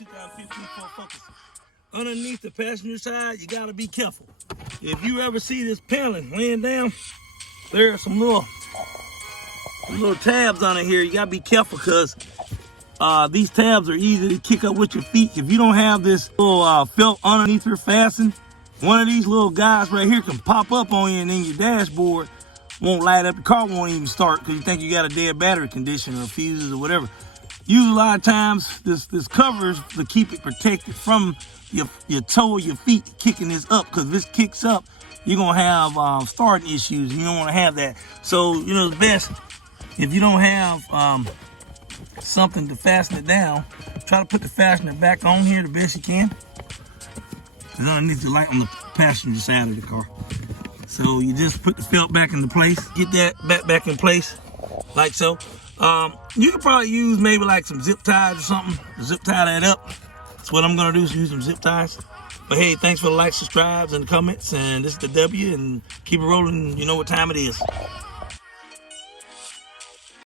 2015 Ford Focus. Underneath the passenger side, you gotta be careful. If you ever see this paneling laying down, there are some little tabs on it here. You gotta be careful because these tabs are easy to kick up with your feet. If you don't have this little felt underneath your fasten, one of these little guys right here can pop up on you, and then your dashboard won't light up. The car won't even start because you think you got a dead battery condition or fuses or whatever. Usually a lot of times this covers to keep it protected from your toe or your feet kicking this up, because if this kicks up, you're gonna have starting issues, and you don't want to have that. So it's best if you don't have something to fasten it down, try to put the fastener back on here the best you can. It's underneath the light on the passenger side of the car. So you just put the felt back into place, get that back in place like so. You could probably use maybe like some zip ties or something to zip tie that up. That's what I'm gonna do, is use some zip ties. But hey, thanks for the likes, subscribes, and the comments. And this is the W, and keep it rolling. You know what time it is.